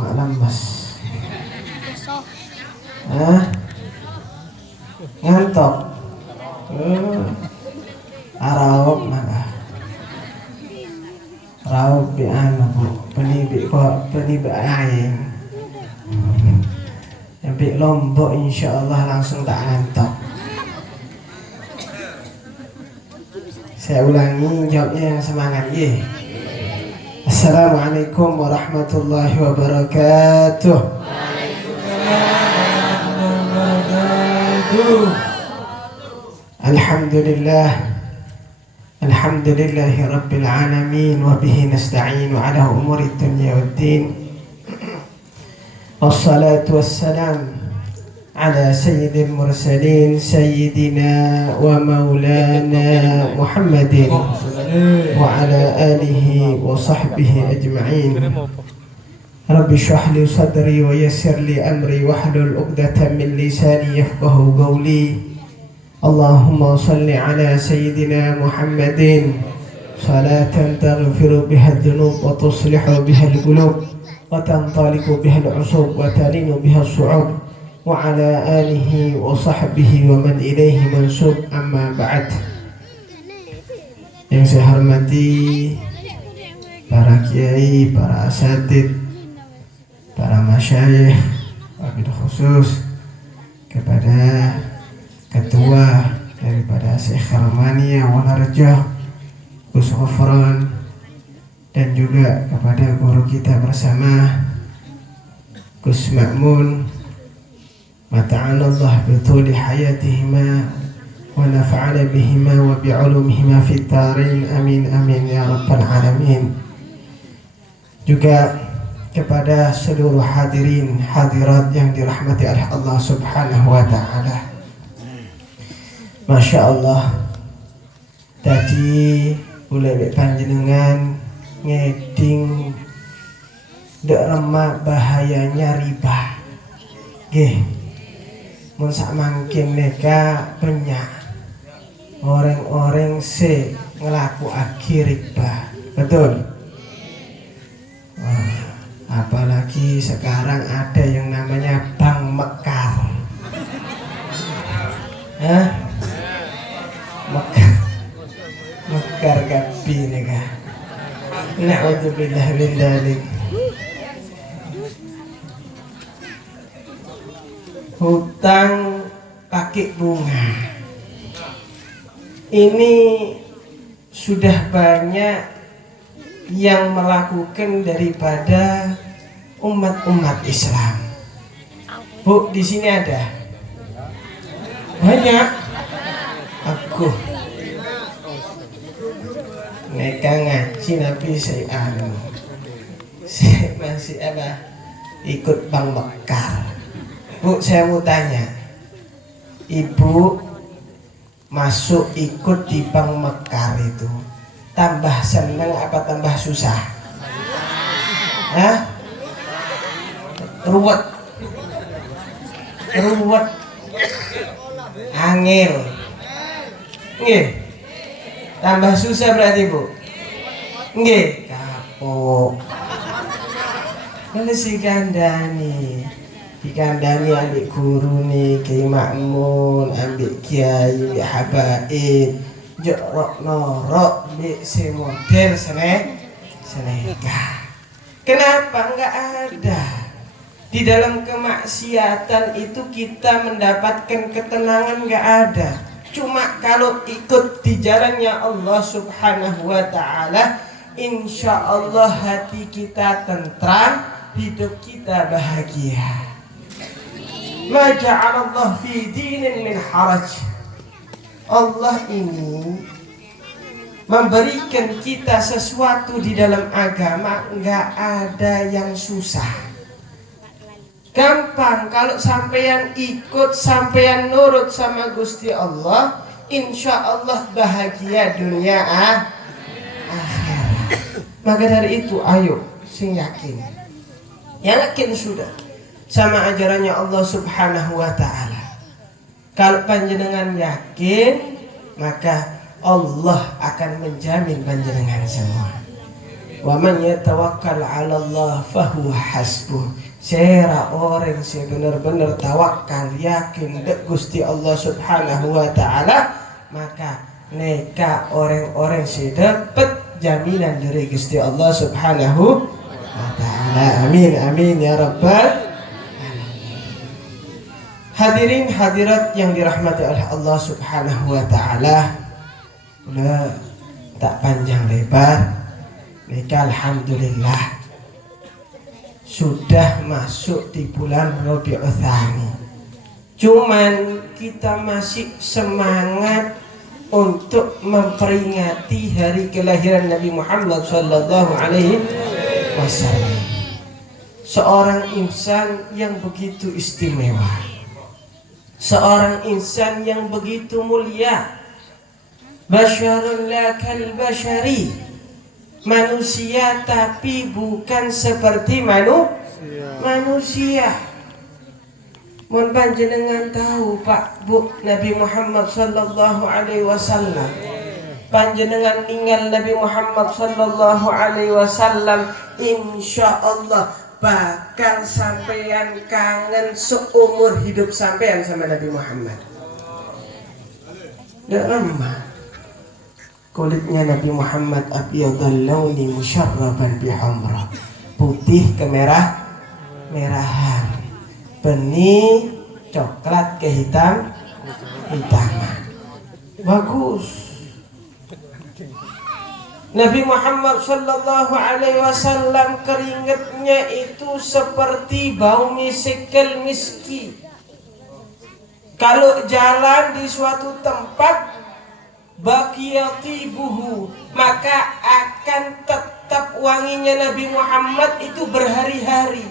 mak lemes. Hah? Ngantok. Araup nah. Raup bi anu bu, penibi kok penibi aing. Sampai Lombok insyaallah langsung tak ngantok. Saya ulangi jawabnya yang semangat ye. Assalamualaikum warahmatullahi wabarakatuh. Alhamdulillah. Alhamdulillahi rabbil alamin wa bihi nasta'inu ala umuri dunya waddin. Wassalatu wassalam على سيد المرسلين سيدنا ومولانا محمد وعلى آله وصحبه أجمعين. رب اشرح لي صدري ويسر لي أمري واحلل عقدة من لساني يفقه قولي. اللهم صل على سيدنا محمد صلاة تغفر بها الذنوب وتصلح بها القلوب وتنطلق بها العصوب وتلين بها الصعوب وعلى آله وصحبه ومن إليه منسوب. أما بعد. Yang saya hormati para kiai, para asatid, para masyayikh, wabil khusus kepada ketua daripada Syekh Ramania Wanarjo Gus Ghufran, dan juga kepada guru kita bersama Gus Ma'mun. Mata'ala Allah bituli hayatihima wa nafa'ala bihima wa bi'ulumihima fit tarain. Amin amin ya rabbal alamin. Juga kepada seluruh hadirin hadirat yang dirahmati oleh Allah subhanahu wa ta'ala. Masya Allah, tadi boleh panjenengan ngeding dek remak bahayanya riba. Gih, mun sak mangkin neka banyak orang-orang se ngelaku riba, betul? Wah, apalagi sekarang ada yang namanya bank mekar. Hah? Mekar gapi neka. Na'udzubillah min dzalik. Hutang pakai bunga ini sudah banyak yang melakukan daripada umat-umat Islam. Bu, di sini ada banyak. Aku mereka ngaji tapi saya masih ikut bank mekar. Bu, saya mau tanya, ibu masuk ikut di bank mekar itu tambah seneng apa tambah susah? Hah? Ruwet, angel, nggih. Tambah susah berarti bu? Nggih, kapok. Kalau si kandani dikandani adik guru nih, Kiai Makmun, ambil kiai, ambil habaib, jorok norok, ambil si model seneka. Kenapa enggak ada? Di dalam kemaksiatan itu kita mendapatkan ketenangan enggak ada. Cuma kalau ikut di jalannya Allah subhanahu wa ta'ala, insya Allah hati kita tentram, hidup kita bahagia. Ma ja'alallah fi dinin min haraj. Allah ini memberikan kita sesuatu di dalam agama, enggak ada yang susah. Gampang kalau sampeyan ikut, sampeyan nurut sama Gusti Allah, insya Allah bahagia dunia akhirat. Maka dari itu ayo sing yakin. Yakin sudah sama ajarannya Allah subhanahu wa ta'ala. Kalau panjenengan yakin, maka Allah akan menjamin panjenengan semua. Wa man yatawakkal 'ala Allah fahuwa hasbuh. Sera orang sing bener-bener tawakal yakin dek Gusti Allah Subhanahu wa taala, maka neka orang-orang sing dapat jaminan dari Gusti Allah Subhanahu wa taala. Amin amin ya rabbal alamin. Hadirin hadirat yang dirahmati oleh Allah Subhanahu wa taala. Udah tak panjang lebar. Maka alhamdulillah sudah masuk di bulan Rabiul Tsani. Cuman kita masih semangat untuk memperingati hari kelahiran Nabi Muhammad sallallahu alaihi wasallam. Seorang insan yang begitu istimewa. Seorang insan yang begitu mulia. Basyarun la kal basyari. Manusia tapi bukan seperti manusia. Mun panjenengan tahu Pak Bu Nabi Muhammad sallallahu alaihi wasallam, panjenengan tinggal Nabi Muhammad sallallahu alaihi wasallam, insyaallah bakal sampean kangen seumur hidup sampean sama Nabi Muhammad. Lemah kulitnya Nabi Muhammad abyadul launi musyarraban bihamra, putih merahan, benih coklat ke hitaman, bagus. Nabi Muhammad sallallahu alaihi wasallam keringatnya itu seperti bau misikil miski. Kalau jalan di suatu tempat baqiyatibuhu, maka akan tetap wanginya Nabi Muhammad itu berhari-hari.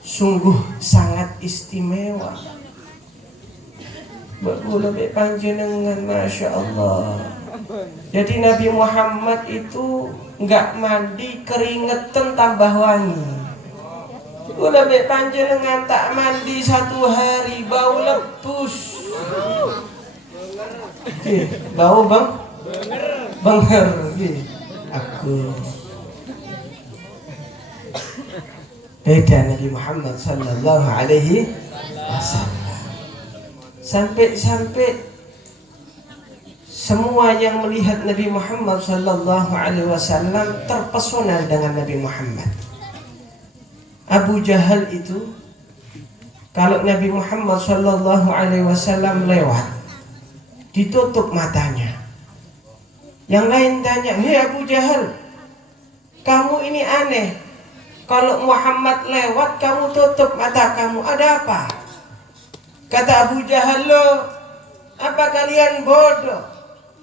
Sungguh sangat istimewa. Lebih panjenengan, masya Allah. Jadi Nabi Muhammad itu nggak mandi keringetan tambah wangi. Lebih panjenengan tak mandi satu hari bau lebus. Bau banger aku beda Nabi Muhammad sallallahu alaihi wasallam. Sampai semua yang melihat Nabi Muhammad sallallahu alaihi wasallam terpesona dengan Nabi Muhammad. Abu Jahal itu kalau Nabi Muhammad sallallahu alaihi wasallam lewat ditutup matanya. Yang lain tanya, "Hei Abu Jahal, kamu ini aneh. Kalau Muhammad lewat kamu tutup mata kamu, ada apa?" Kata Abu Jahal, "Loh, apa kalian bodoh?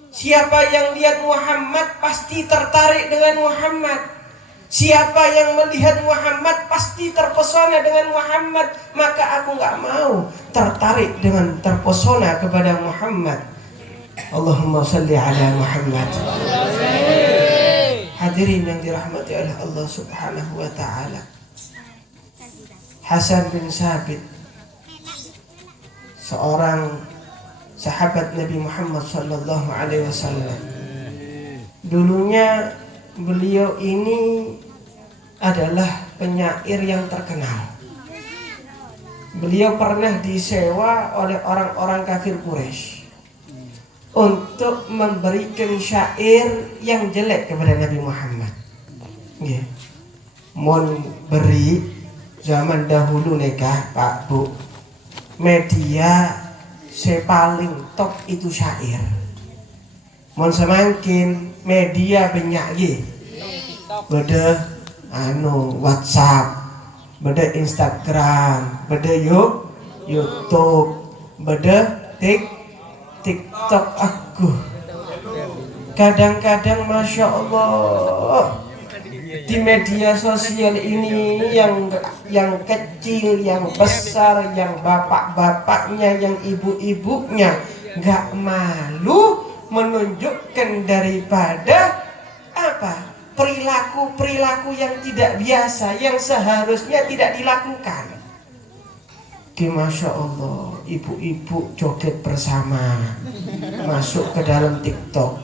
Siapa yang lihat Muhammad pasti tertarik dengan Muhammad. Siapa yang melihat Muhammad pasti terpesona dengan Muhammad. Maka aku gak mau tertarik dengan terpesona kepada Muhammad. Allahumma salli ala Muhammad." Hadirin yang dirahmati oleh Allah Subhanahu wa taala. Hasan bin Sabit, seorang sahabat Nabi Muhammad sallallahu alaihi wasallam. Dulunya beliau ini adalah penyair yang terkenal. Beliau pernah disewa oleh orang-orang kafir Quraisy untuk memberikan syair yang jelek kepada Nabi Muhammad. Mon beri zaman dahulu nikah Pak Bu, media paling top itu syair. Mon semakin media banyak beda WhatsApp, beda Instagram, beda YouTube, beda TikTok. Aku kadang-kadang masya Allah di media sosial ini yang kecil, yang besar, yang bapak-bapaknya, yang ibu-ibunya nggak malu menunjukkan daripada apa perilaku yang tidak biasa, yang seharusnya tidak dilakukan. Masya Allah, ibu-ibu joget bersama masuk ke dalam TikTok.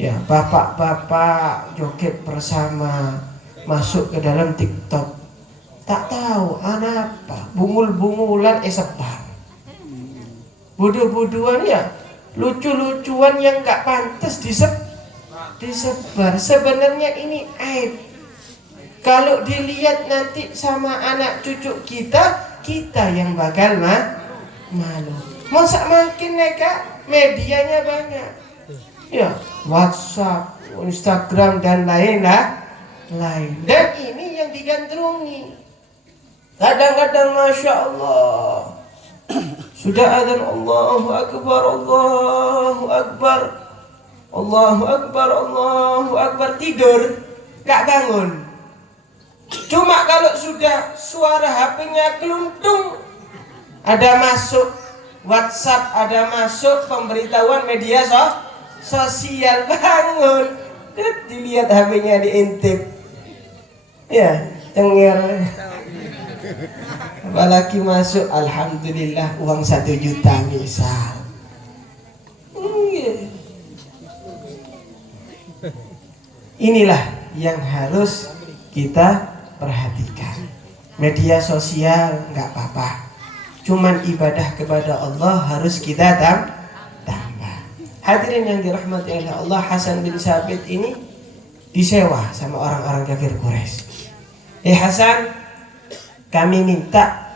Ya, bapak-bapak joget bersama masuk ke dalam TikTok. Tak tahu anak apa, bungul-bungulan sebar. Bodoh-bodohan ya, lucu-lucuan yang gak pantas disebar. Sebenarnya ini aib. Kalau dilihat nanti sama anak cucu kita yang bakal malu. Masa makin mereka medianya banyak. Ya, WhatsApp, Instagram dan lain. Dan ini yang digandrungi. Kadang-kadang Masya Allah, sudah adzan Allahu Akbar, Allahu Akbar, Allahu Akbar, Allahu Akbar, tidur, gak bangun. Cuma kalau sudah suara HP-nya keluntung, ada masuk WhatsApp, ada masuk pemberitahuan media sosial, bangun, dilihat HP-nya diintip, ya cengir. Apalagi masuk, alhamdulillah uang 1 juta misal. Inilah yang harus kita perhatikan. Media sosial nggak apa-apa, cuman ibadah kepada Allah harus kita tambah. Hadirin yang dirahmati oleh Allah, Hasan bin Sabit ini disewa sama orang-orang kafir Quraisy. Hasan, kami minta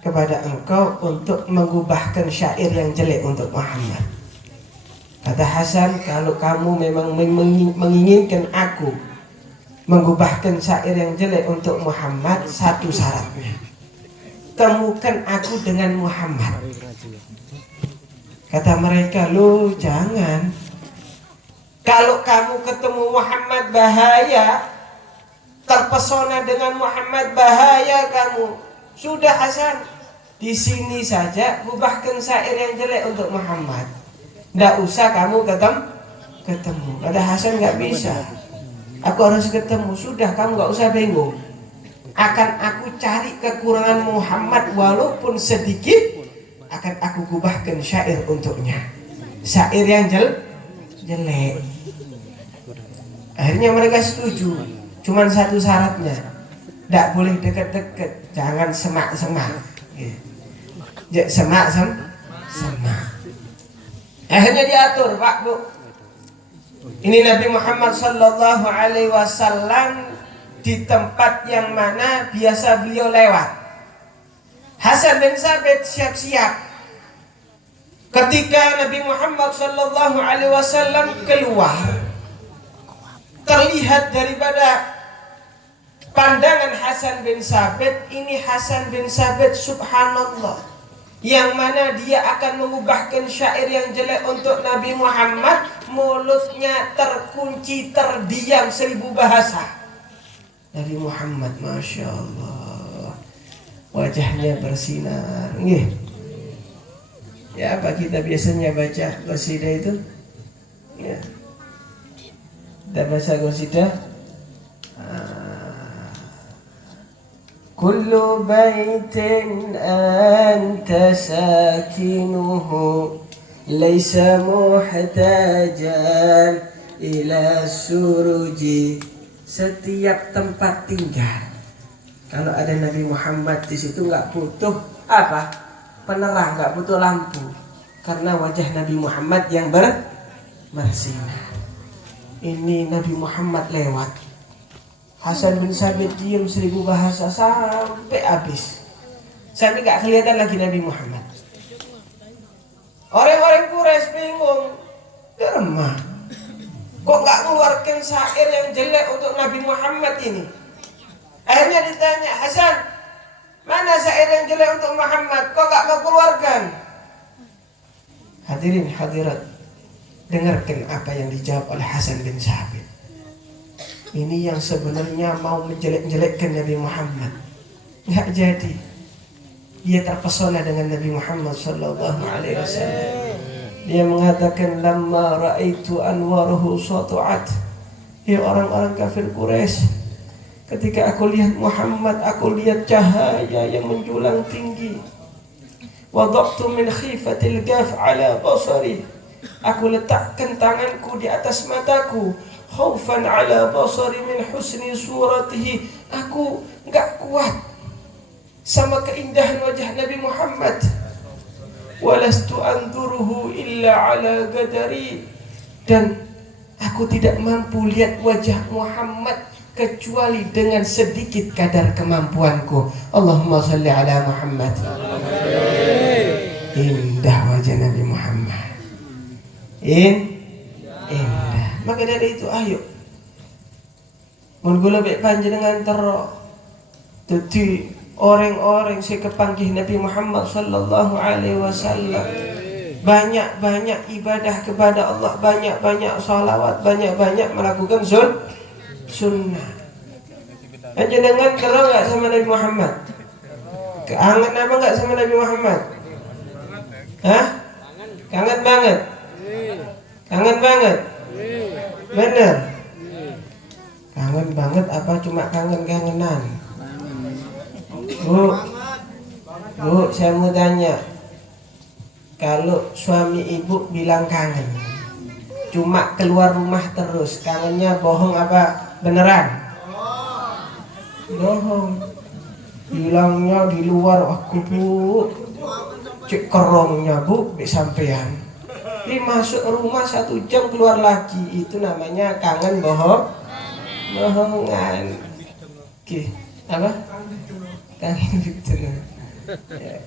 kepada engkau untuk mengubahkan syair yang jelek untuk Muhammad. Kata Hasan, kalau kamu memang menginginkan aku mengubahkan syair yang jelek untuk Muhammad, satu syaratnya, temukan aku dengan Muhammad. Kata mereka, loh jangan, kalau kamu ketemu Muhammad bahaya, terpesona dengan Muhammad bahaya kamu. Sudah Hasan, di sini saja ubahkan syair yang jelek untuk Muhammad. Nggak usah kamu ketemu. Kata Hasan, nggak bisa. Aku harus ketemu. Sudah, kamu nggak usah bingung. Akan aku cari kekurangan Muhammad walaupun sedikit, akan aku ubahkan syair untuknya. Syair yang jelek. Akhirnya mereka setuju. Cuman satu syaratnya, tidak boleh dekat-dekat, jangan semak-semak. Semak. Akhirnya diatur, Pak Bu. Ini Nabi Muhammad sallallahu alaihi wasallam di tempat yang mana biasa beliau lewat. Hasan bin Sabit siap-siap. Ketika Nabi Muhammad sallallahu alaihi wasallam keluar, terlihat daripada pandangan Hasan bin Sabit, ini Hasan bin Sabit subhanallah, yang mana dia akan mengubahkan syair yang jelek untuk Nabi Muhammad, mulutnya terkunci, terdiam 1000 bahasa. Nabi Muhammad Masya Allah, wajahnya bersinar. Ya, apa kita biasanya baca qasidah itu? Ya, kita baca qasidah. Kullu baitin anta sakinuhu laysa muhtajan ila suruji. Setiap tempat tinggal, kalau ada Nabi Muhammad di situ nggak butuh apa? Penerang, nggak butuh lampu, karena wajah Nabi Muhammad yang bersinar. Ini Nabi Muhammad lewat, Hasan bin Sabit diam 1000 bahasa sampai habis, sampai gak kelihatan lagi Nabi Muhammad. Orang-orang Quraisy bingung, remah, kok gak mengeluarkan syair yang jelek untuk Nabi Muhammad ini. Akhirnya ditanya, Hasan, mana syair yang jelek untuk Muhammad, kok gak mau keluarkan? Hadirin hadirat, dengarkan apa yang dijawab oleh Hasan bin Sabit. Ini yang sebenarnya mau menjelek-jelekkan Nabi Muhammad, nggak jadi. Dia terpesona dengan Nabi Muhammad sallallahu alaihi wasallam. Dia mengatakan, lamma raaitu anwarahu satu'at. Ya orang-orang kafir Quraisy, ketika aku lihat Muhammad, aku lihat cahaya yang menjulang tinggi. Wada'tu min khifatil gaf ala basari. Aku letakkan tanganku di atas mataku, khaufan ala basari min husni suratihi. Aku enggak kuat sama keindahan wajah Nabi Muhammad. Walastu anzuruhu illa ala qadari. Dan aku tidak mampu lihat wajah Muhammad kecuali dengan sedikit kadar kemampuanku. Allahumma salli ala Muhammad. Indah wajah Nabi Muhammad. Indah. Maka dari itu ayo mun kula mek panjenengan tero dadi orang-orang sing kepanggih Nabi Muhammad sallallahu alaihi wasallam. Banyak-banyak ibadah kepada Allah, banyak-banyak salawat, banyak-banyak melakukan sunnah. Panjenengan tero enggak sama Nabi Muhammad? Kangen apa enggak sama Nabi Muhammad? Hah? Kangen banget. Kangen banget. Bener. Kangen banget apa cuma kangen-kangenan? Bu, saya mau tanya. Kalau suami ibu bilang kangen, cuma keluar rumah terus, kangennya bohong apa beneran? Bohong. Bilangnya di luar, aku bu, cek kerongnya bu, sampean. Ini masuk rumah 1 jam keluar lagi, itu namanya kangen bohongan. Oke, apa? Kangen gitu.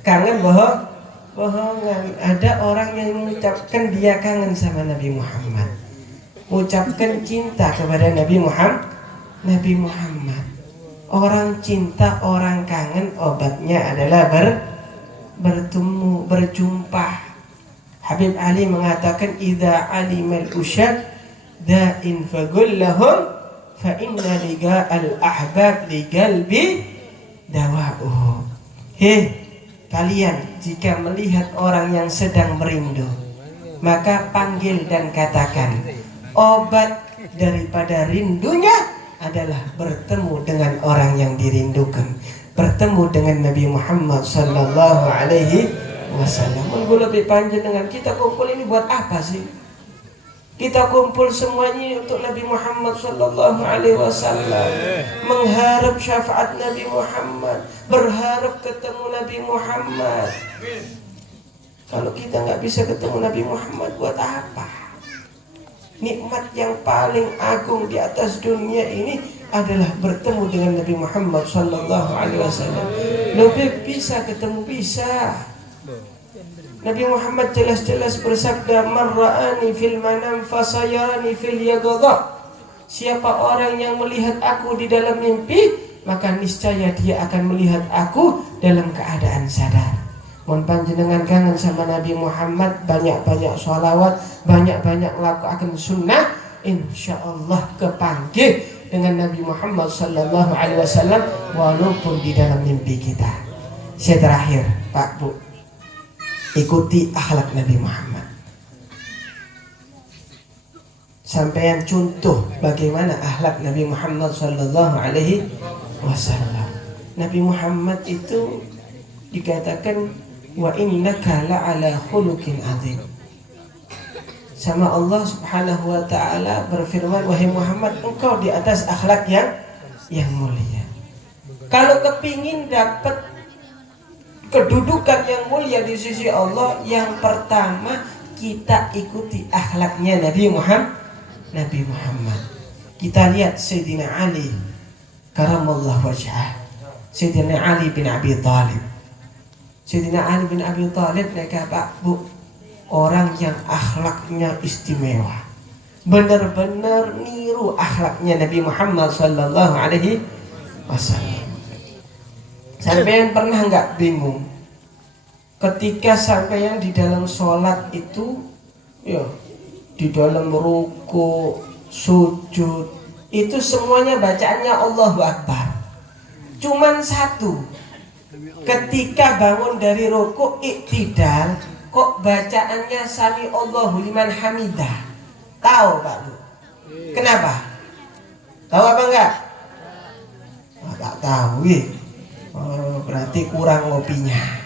Kangen bohongan. Ada orang yang mengucapkan dia kangen sama Nabi Muhammad, mengucapkan cinta kepada Nabi Muhammad. Orang cinta, orang kangen, obatnya adalah bertemu, berjumpa. Habib Ali mengatakan idza alimal usyad da'in faqul lahum fa inna liga'al ahbab liqalbi dawa'uhu. Kalian jika melihat orang yang sedang merindu, maka panggil dan katakan obat daripada rindunya adalah bertemu dengan orang yang dirindukan, bertemu dengan Nabi Muhammad sallallahu alaihi wasallam. Mungkin lebih panjang dengan kita kumpul ini buat apa sih? Kita kumpul semuanya untuk Nabi Muhammad sallallahu alaihi wasallam, mengharap syafaat Nabi Muhammad, berharap ketemu Nabi Muhammad. Kalau kita nggak bisa ketemu Nabi Muhammad, buat apa? Nikmat yang paling agung di atas dunia ini adalah bertemu dengan Nabi Muhammad sallallahu alaihi wasallam. Lebih bisa ketemu bisa. Nabi Muhammad jelas-jelas bersabda, "Man ra'ani fil manam fasayarani fil yaqadha." Siapa orang yang melihat aku di dalam mimpi, maka niscaya dia akan melihat aku dalam keadaan sadar. Mohon panjenengan kangen sama Nabi Muhammad, banyak-banyak sholawat, banyak-banyak lakukan sunnah, insyaallah kepanggih dengan Nabi Muhammad sallallahu alaihi wasallam walaupun di dalam mimpi kita. Saya terakhir, Pak Bu, ikuti akhlak Nabi Muhammad. Sampaian contoh bagaimana akhlak Nabi Muhammad sallallahu alaihi wasallam. Nabi Muhammad itu dikatakan wa innaka la'ala khuluqin azim. Sama Allah Subhanahu wa taala berfirman, wahai Muhammad, engkau di atas akhlak yang mulia. Kalau kepingin dapat kedudukan yang mulia di sisi Allah, yang pertama kita ikuti akhlaknya Nabi Muhammad. Kita lihat Sayyidina Ali karamallahu wajhah, Sayyidina Ali bin Abi Thalib. Sayyidina Ali bin Abi Thalib, mereka Pak Bu, orang yang akhlaknya istimewa, benar-benar niru akhlaknya Nabi Muhammad sallallahu alaihi wasallam. Sampeyan pernah nggak bingung ketika sampeyan di dalam sholat itu, ya, di dalam ruku, sujud, itu semuanya bacaannya Allahu Akbar. Cuman satu, ketika bangun dari ruku iktidal, kok bacaannya sami Allahu liman hamidah. Tahu Pak Bu? Kenapa? Tahu apa enggak? Tak tahu. Oh, berarti kurang ngopinya.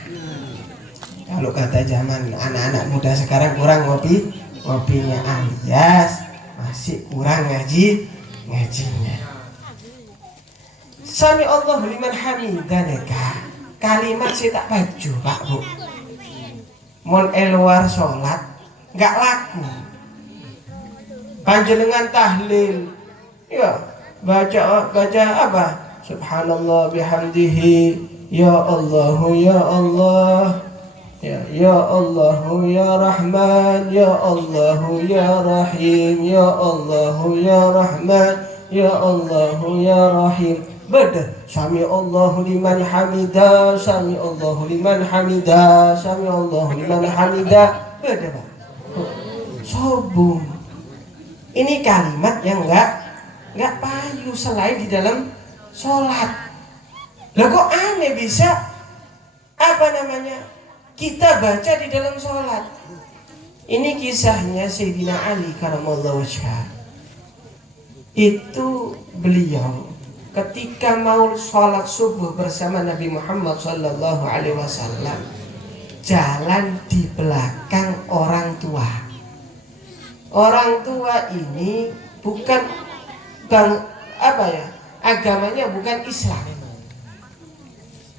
Kalau kata zaman anak-anak muda sekarang kurang ngopi. ngopinya alias masih kurang ngajinya. Sami Allahu liman hamidanaka. Kalimat saya tak baju Pak Bu. Mon eluar sholat nggak laku. Panjenengan tahlil, ya baca apa? Subhanallah bihamdihi, ya Allahu ya Allah, ya Allahu ya Rahman, ya Allahu ya Rahim, ya Allahu ya Rahman, ya Allahu ya Rahim. Beda Sami Allahu liman hamidah, Sami Allahu liman hamidah, Sami Allahu liman hamidah. Beda Pak. Sobung. Ini kalimat yang enggak payu selain di dalam sholat. Lah kok aneh bisa kita baca di dalam sholat. Ini kisahnya Sayyidina Ali karamallahu wajhah. Itu beliau ketika mau sholat subuh bersama Nabi Muhammad sallallahu alaihi wasallam, jalan di belakang orang tua. Orang tua ini bukan agamanya bukan Islam.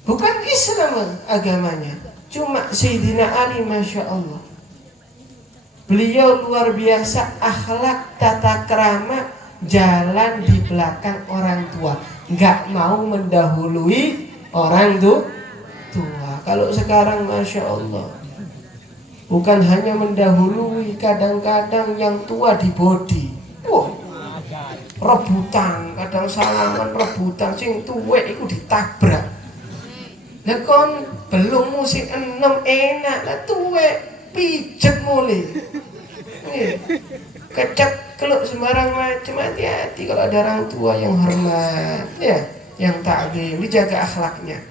Bukan Islam agamanya. Cuma Sayyidina Ali Masya Allah, beliau luar biasa akhlak tata krama, jalan di belakang orang tua, nggak mau mendahului orang tua. Kalau sekarang Masya Allah, bukan hanya mendahului, kadang-kadang yang tua di body. Wah, rebutan, kadang salaman rebutan, sing tuwek itu ditabrak. Lah kon belum musik 6 enak, lah tuwek pijet mulai. Kecek keluk sembarang macam, hati-hati kalau ada orang tua yang hormat, ya, yang takzim, dijaga akhlaknya.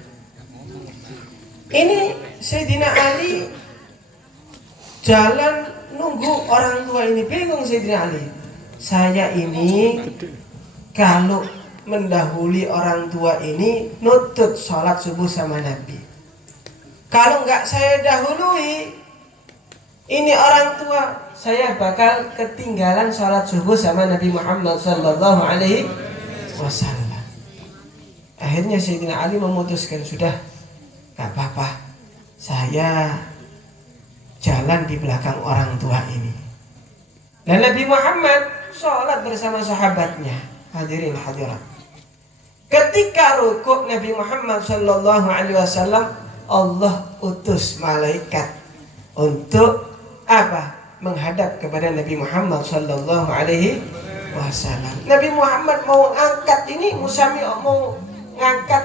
Ini Sayyidina Ali jalan nunggu orang tua ini, bingung Sayyidina Ali. Saya ini kalau mendahului orang tua ini nutut sholat subuh sama Nabi. Kalau nggak saya dahului, ini orang tua, saya bakal ketinggalan sholat subuh sama Nabi Muhammad sallallahu alaihi wasallam. Akhirnya Sayyidina Ali memutuskan, sudah, gak apa-apa, saya jalan di belakang orang tua ini. Dan Nabi Muhammad sholat bersama sahabatnya. Hadirin hadirat. Ketika rukuk Nabi Muhammad sallallahu alaihi wasallam, Allah utus malaikat untuk apa? Menghadap kepada Nabi Muhammad sallallahu alaihi wasallam. Nabi Muhammad mau angkat ini, Musami mau ngangkat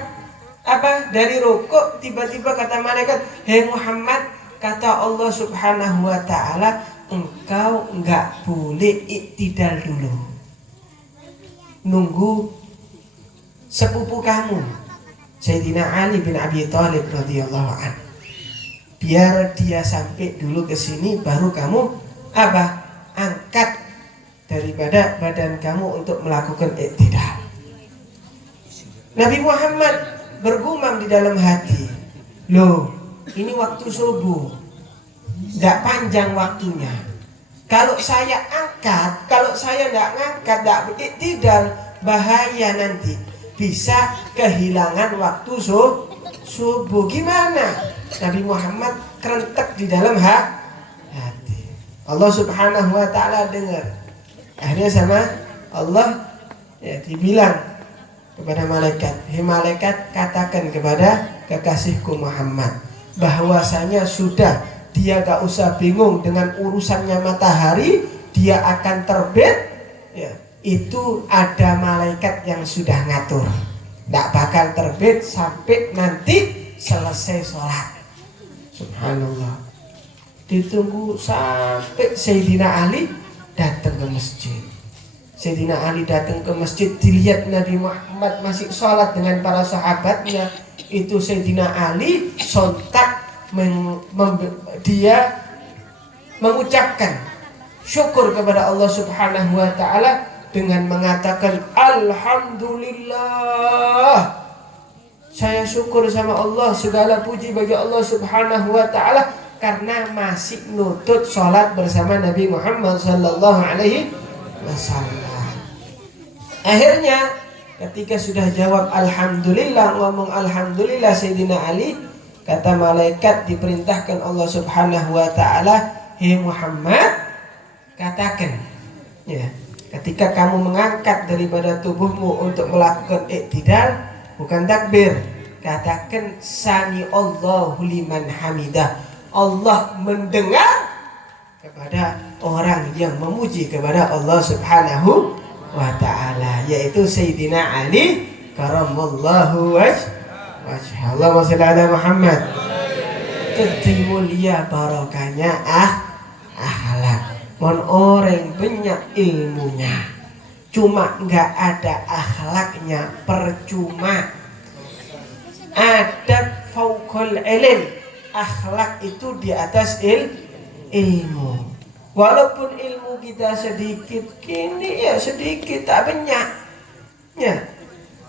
apa dari rukuk, tiba-tiba kata malaikat, "Hei Muhammad," kata Allah Subhanahu wa taala, "engkau enggak boleh iktidal dulu. Nunggu sepupu kamu, Sayyidina Ali bin Abi Thalib radhiyallahu anhu. Biar dia sampai dulu ke sini, baru kamu apa? Angkat daripada badan kamu untuk melakukan iktidal." Nabi Muhammad bergumam di dalam hati, loh, ini waktu subuh, tidak panjang waktunya. Kalau saya angkat, kalau saya tidak ngangkat, tidak iktidal, bahaya nanti. Bisa kehilangan waktu subuh. Gimana? Nabi Muhammad kerentek di dalam hati. Allah Subhanahu wa ta'ala dengar. Akhirnya sama Allah ya dibilang kepada malaikat, "Hei malaikat, katakan kepada kekasihku Muhammad bahwasanya sudah, dia gak usah bingung dengan urusannya matahari, dia akan terbit ya, itu ada malaikat yang sudah ngatur, gak bakal terbit sampai nanti selesai sholat." Subhanallah. Ditunggu sampai Sayyidina Ali datang ke masjid. Sayyidina Ali datang ke masjid, dilihat Nabi Muhammad masih sholat dengan para sahabatnya. Itu Sayyidina Ali sontak dia mengucapkan syukur kepada Allah Subhanahu wa ta'ala dengan mengatakan, "Alhamdulillah, saya syukur sama Allah, segala puji bagi Allah Subhanahu wa ta'ala, karena masih nutut sholat bersama Nabi Muhammad sallallahu alaihi wasallam. Akhirnya ketika sudah jawab alhamdulillah, ngomong alhamdulillah Sayyidina Ali, kata malaikat diperintahkan Allah Subhanahu wa taala, "Hei Muhammad, katakan ya, ketika kamu mengangkat daripada tubuhmu untuk melakukan iktidal, bukan takbir, katakan sami Allahu liman hamidah." Allah mendengar kepada orang yang memuji kepada Allah Subhanahu wa ta'ala, yaitu Sayyidina Ali karamallahu wajhah. Allahumma shalli ala Muhammad. Jadi mulia barokahnya akhlak. Mon orang banyak ilmunya, cuma nggak ada akhlaknya, percuma. Adab fauqal ilm, akhlak itu di atas ilmu. Walaupun ilmu kita sedikit kini, ya sedikit, tak banyak ya,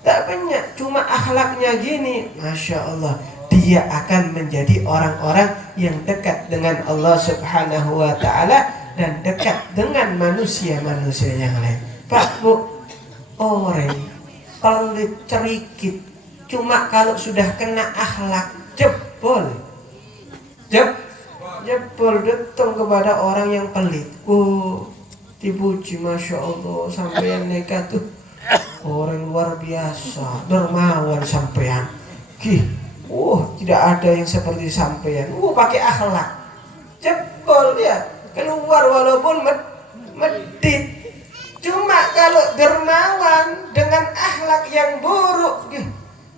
tak banyak, cuma akhlaknya gini, Masya Allah, dia akan menjadi orang-orang yang dekat dengan Allah Subhanahu wa ta'ala dan dekat dengan manusia-manusia yang lain. Pak Bu, orang pelit cerikit, cuma kalau sudah kena akhlak jebol datang kepada orang yang pelit. Dipuji, Masya Allah, sampean nekat tuh orang luar biasa, dermawan sampean. Tidak ada yang seperti sampean. Pakai akhlak. Jebol ya, keluar walaupun medit. Cuma kalau dermawan dengan akhlak yang buruk,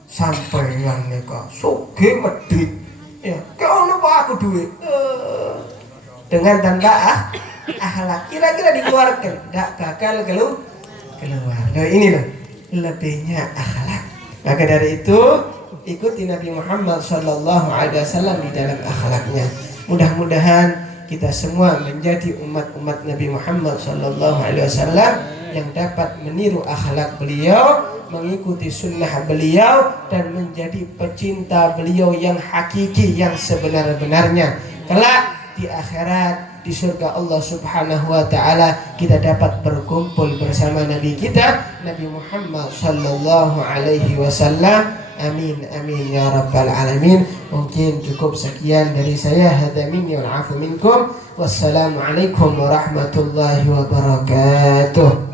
sampean nekat, soge medit. Ya, kalau apa aku duit dengan tanpa akhlak, kira-kira dikeluarkan, tidak bakal keluar. Nah ini loh lebihnya akhlak. Maka dari itu ikuti Nabi Muhammad sallallahu alaihi wasallam di dalam akhlaknya. Mudah-mudahan kita semua menjadi umat-umat Nabi Muhammad sallallahu alaihi wasallam yang dapat meniru akhlak beliau, mengikuti sunnah beliau, dan menjadi pecinta beliau yang hakiki, yang sebenar-benarnya. Kelak di akhirat, di surga Allah Subhanahu wa ta'ala, kita dapat berkumpul bersama Nabi kita, Nabi Muhammad sallallahu alaihi wasallam. Amin amin ya rabbal alamin. Mungkin cukup sekian dari saya. Hadza minni wal afu minkum. Wassalamualaikum warahmatullahi wabarakatuh.